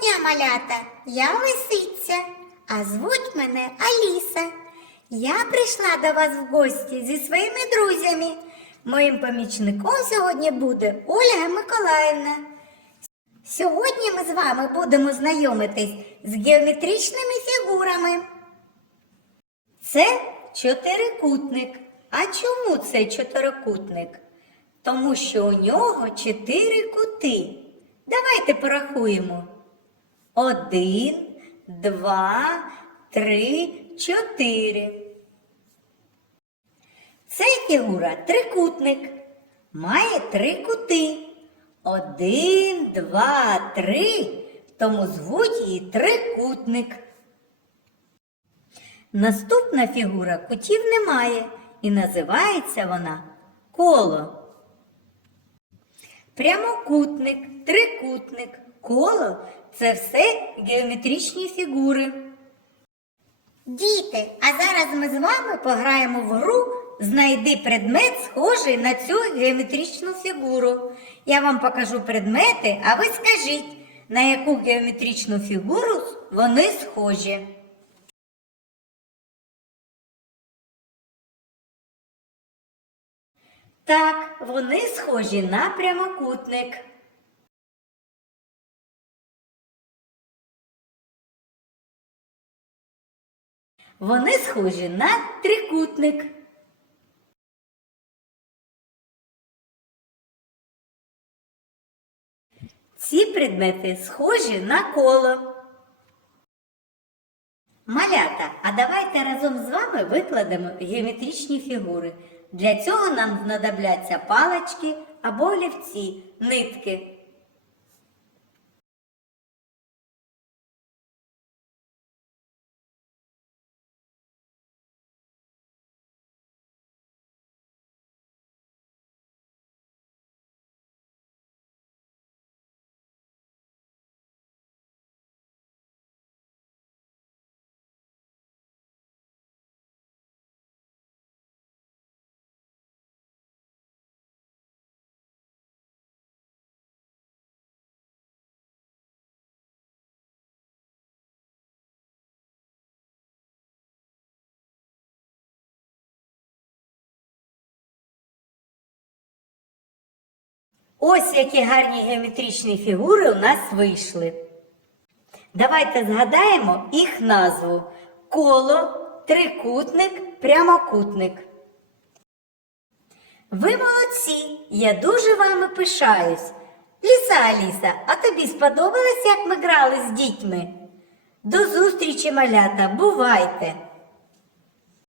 дня, малята! Я лисиця, а звуть мене Аліса. Я прийшла до вас в гості зі своїми друзями. Моїм помічником сьогодні буде Ольга Миколаївна. Сьогодні ми з вами будемо знайомитись з геометричними фігурами. Це чотирикутник. А чому це чотирикутник? Тому що у нього чотири кути. Давайте порахуємо. Один, два, три, чотири. Це фігура трикутник. Має три кути. Один, два, три. Тому звуть її трикутник. Наступна фігура кутів немає і називається вона коло. Прямокутник, трикутник, коло це все геометричні фігури. Діти, а зараз ми з вами пограємо в гру Знайди предмет, схожий на цю геометричну фігуру. Я вам покажу предмети, а ви скажіть, на яку геометричну фігуру вони схожі. Так, вони схожі на прямокутник. Вони схожі на трикутник. Ці предмети схожі на коло. Малята, а давайте разом з вами викладемо геометричні фігури. Для цього нам знадобляться палички або олівці, нитки. Ось які гарні геометричні фігури у нас вийшли. Давайте згадаємо їх назву: коло, трикутник, прямокутник. Ви молодці! Я дуже вами пишаюсь. Ліса Аліса, а тобі сподобалось, як ми грали з дітьми? До зустрічі, малята, бувайте!